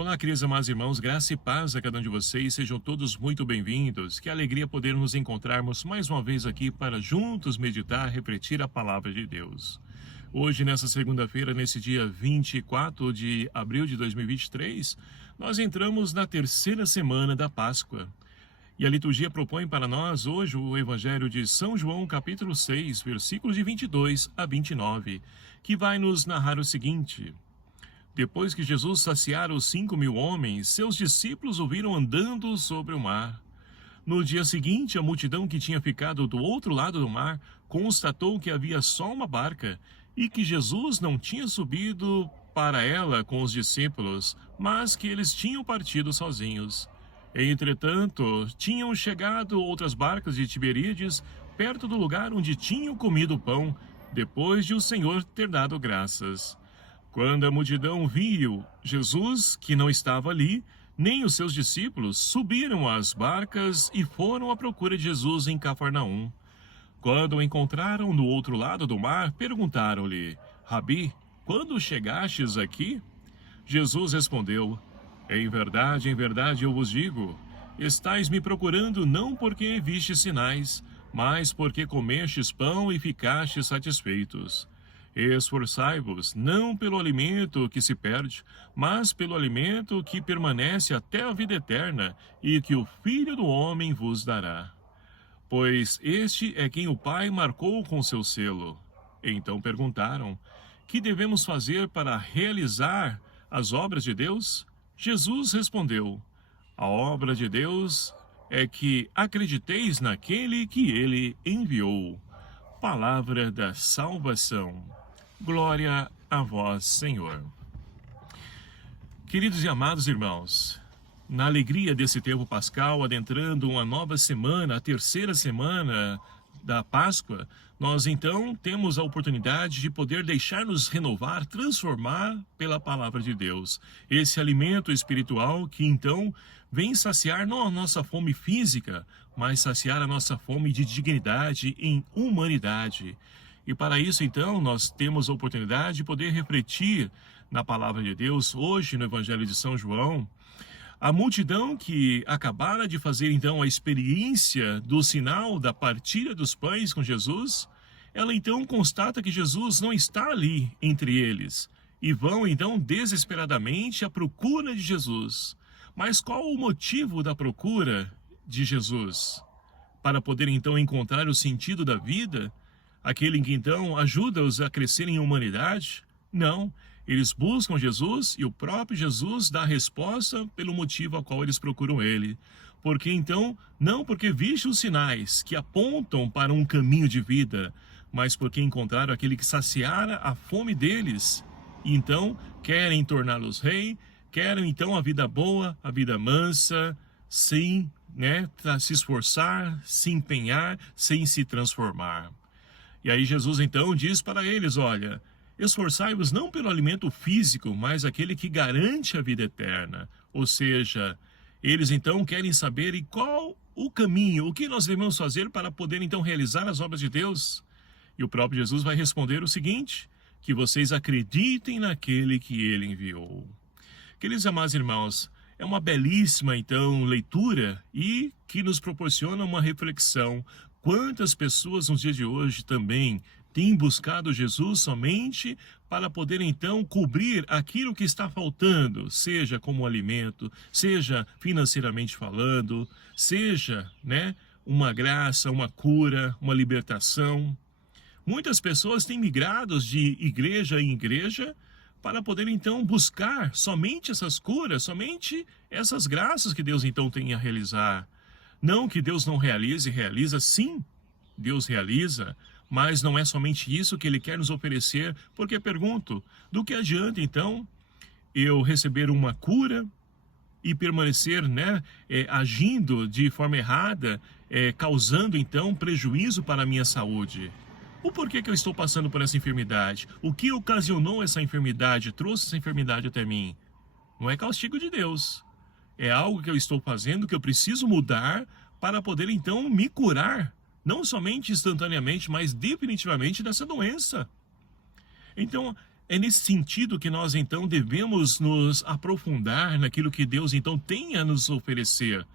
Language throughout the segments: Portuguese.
Olá, queridos amados irmãos, graça e paz a cada um de vocês, sejam todos muito bem-vindos. Que alegria poder nos encontrarmos mais uma vez aqui para juntos meditar, refletir a palavra de Deus. Hoje, nessa segunda-feira, nesse dia 24 de abril de 2023, nós entramos na terceira semana da Páscoa. E a liturgia propõe para nós hoje o Evangelho de São João, capítulo 6, versículos de 22 a 29, que vai nos narrar o seguinte: Depois que Jesus saciara os 5.000 homens, seus discípulos o viram andando sobre o mar. No dia seguinte, a multidão que tinha ficado do outro lado do mar constatou que havia só uma barca e que Jesus não tinha subido para ela com os discípulos, mas que eles tinham partido sozinhos. Entretanto, tinham chegado outras barcas de Tiberíades perto do lugar onde tinham comido o pão, depois de o Senhor ter dado graças. Quando a multidão viu Jesus, que não estava ali, nem os seus discípulos, subiram às barcas e foram à procura de Jesus em Cafarnaum. Quando o encontraram no outro lado do mar, perguntaram-lhe: Rabi, quando chegastes aqui? Jesus respondeu: em verdade eu vos digo, estais me procurando não porque vistes sinais, mas porque comestes pão e ficastes satisfeitos. Esforçai-vos, não pelo alimento que se perde, mas pelo alimento que permanece até a vida eterna, e que o Filho do Homem vos dará. Pois este é quem o Pai marcou com seu selo. Então perguntaram: que devemos fazer para realizar as obras de Deus? Jesus respondeu: a obra de Deus é que acrediteis naquele que ele enviou. Palavra da salvação. Glória a vós, Senhor. Queridos e amados irmãos, na alegria desse tempo pascal, adentrando uma nova semana, a terceira semana da Páscoa, nós então temos a oportunidade de poder deixar-nos renovar, transformar pela palavra de Deus. Esse alimento espiritual que então vem saciar não a nossa fome física, mas saciar a nossa fome de dignidade em humanidade. E para isso então nós temos a oportunidade de poder refletir na palavra de Deus hoje no Evangelho de São João. A multidão que acabara de fazer então a experiência do sinal da partilha dos pães com Jesus, ela então constata que Jesus não está ali entre eles e vão então desesperadamente à procura de Jesus. Mas qual o motivo da procura de Jesus? Para poder então encontrar o sentido da vida? Aquele que então ajuda-os a crescer em humanidade? Não. Eles buscam Jesus e o próprio Jesus dá a resposta pelo motivo ao qual eles procuram ele. Porque então, não porque vistam os sinais que apontam para um caminho de vida, mas porque encontraram aquele que saciara a fome deles. E então, querem torná-los rei, querem então a vida boa, a vida mansa, sem se esforçar, se empenhar, sem se transformar. E aí Jesus então diz para eles: olha, esforçai-vos não pelo alimento físico, mas aquele que garante a vida eterna. Ou seja, eles então querem saber e qual o caminho, o que nós devemos fazer para poder então realizar as obras de Deus. E o próprio Jesus vai responder o seguinte: que vocês acreditem naquele que ele enviou. Queridos amados irmãos, é uma belíssima então leitura e que nos proporciona uma reflexão. Quantas pessoas nos dias de hoje também têm buscado Jesus somente para poder então cobrir aquilo que está faltando, seja como alimento, seja financeiramente falando, seja, uma graça, uma cura, uma libertação. Muitas pessoas têm migrado de igreja em igreja para poder então buscar somente essas curas, somente essas graças que Deus então tem a realizar. Não que Deus não realize, realiza sim, Deus realiza, mas não é somente isso que Ele quer nos oferecer, porque pergunto, do que adianta então eu receber uma cura e permanecer agindo de forma errada, causando então prejuízo para a minha saúde? O porquê que eu estou passando por essa enfermidade? O que ocasionou essa enfermidade, trouxe essa enfermidade até mim? Não é castigo de Deus. É algo que eu estou fazendo, que eu preciso mudar para poder então me curar, não somente instantaneamente, mas definitivamente dessa doença. Então, é nesse sentido que nós então devemos nos aprofundar naquilo que Deus então tem a nos oferecer.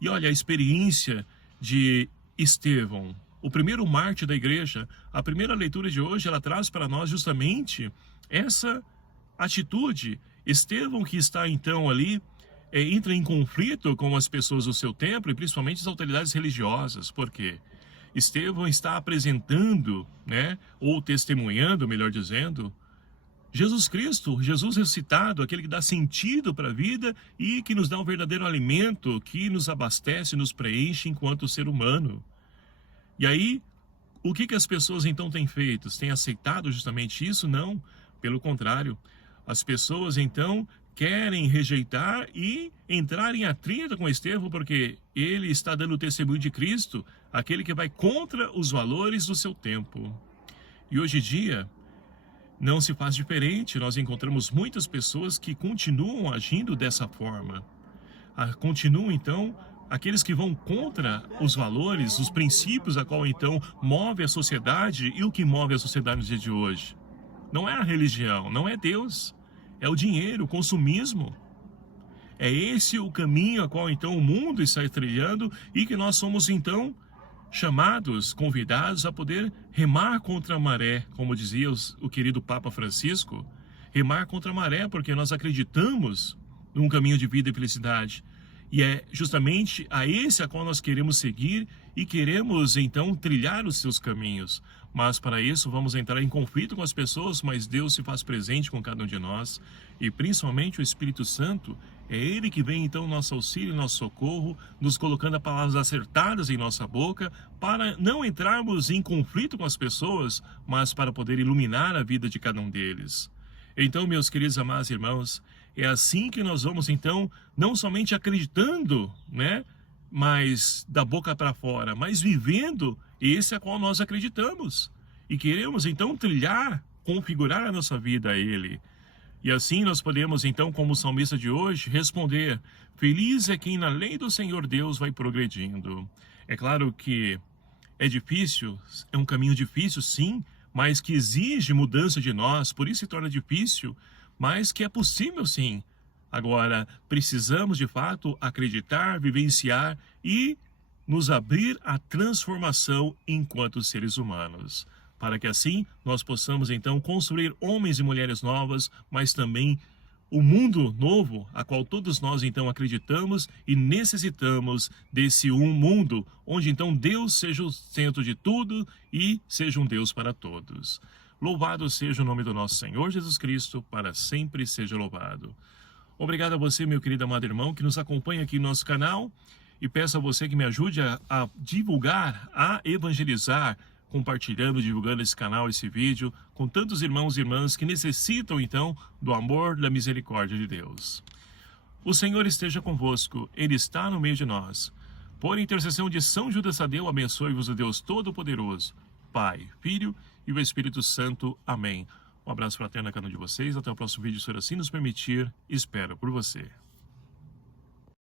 E olha, a experiência de Estevão, o primeiro mártir da igreja, a primeira leitura de hoje, ela traz para nós justamente essa atitude. Estevão, que está então ali, entra em conflito com as pessoas do seu tempo e principalmente as autoridades religiosas. Por quê? Estevão está apresentando, né, ou testemunhando, melhor dizendo, Jesus Cristo, Jesus ressuscitado, aquele que dá sentido para a vida e que nos dá um verdadeiro alimento, que nos abastece, nos preenche enquanto ser humano. E aí, o que as pessoas então têm feito? Têm aceitado justamente isso? Não, pelo contrário. As pessoas então querem rejeitar e entrar em atrito com Estevão, porque ele está dando testemunho de Cristo, aquele que vai contra os valores do seu tempo. E hoje em dia, não se faz diferente. Nós encontramos muitas pessoas que continuam agindo dessa forma. Continuam, então, aqueles que vão contra os valores, os princípios a qual, então, move a sociedade. E o que move a sociedade nos dias de hoje? Não é a religião, não é Deus. É o dinheiro, o consumismo. É esse o caminho a qual, então, o mundo está trilhando e que nós somos, então, chamados, convidados a poder remar contra a maré, como dizia o querido Papa Francisco, remar contra a maré, porque nós acreditamos num caminho de vida e felicidade. E é justamente a esse a qual nós queremos seguir e queremos, então, trilhar os seus caminhos. Mas para isso vamos entrar em conflito com as pessoas, mas Deus se faz presente com cada um de nós. E principalmente o Espírito Santo, é Ele que vem então nosso auxílio, nosso socorro, nos colocando as palavras acertadas em nossa boca, para não entrarmos em conflito com as pessoas, mas para poder iluminar a vida de cada um deles. Então, meus queridos amados irmãos, é assim que nós vamos então, não somente acreditando, né, mas da boca para fora, mas vivendo esse a qual nós acreditamos. E queremos então trilhar, configurar a nossa vida a Ele. E assim nós podemos então, como o salmista de hoje, responder: feliz é quem na lei do Senhor Deus vai progredindo. É claro que é difícil, é um caminho difícil sim, mas que exige mudança de nós, por isso se torna difícil, mas que é possível sim. Agora, precisamos de fato acreditar, vivenciar e nos abrir à transformação enquanto seres humanos, para que assim nós possamos então construir homens e mulheres novas, mas também o mundo novo, a qual todos nós então acreditamos e necessitamos desse mundo, onde então Deus seja o centro de tudo e seja um Deus para todos. Louvado seja o nome do nosso Senhor Jesus Cristo, para sempre seja louvado. Obrigado a você, meu querido amado irmão, que nos acompanha aqui no nosso canal, e peço a você que me ajude a divulgar, a evangelizar, compartilhando, divulgando esse canal, esse vídeo, com tantos irmãos e irmãs que necessitam, então, do amor, da misericórdia de Deus. O Senhor esteja convosco, Ele está no meio de nós. Por intercessão de São Judas Tadeu, abençoe-vos o Deus Todo-Poderoso, Pai, Filho e o Espírito Santo. Amém. Um abraço fraterno a cada um de vocês. Até o próximo vídeo, se assim nos permitir. Espero por você.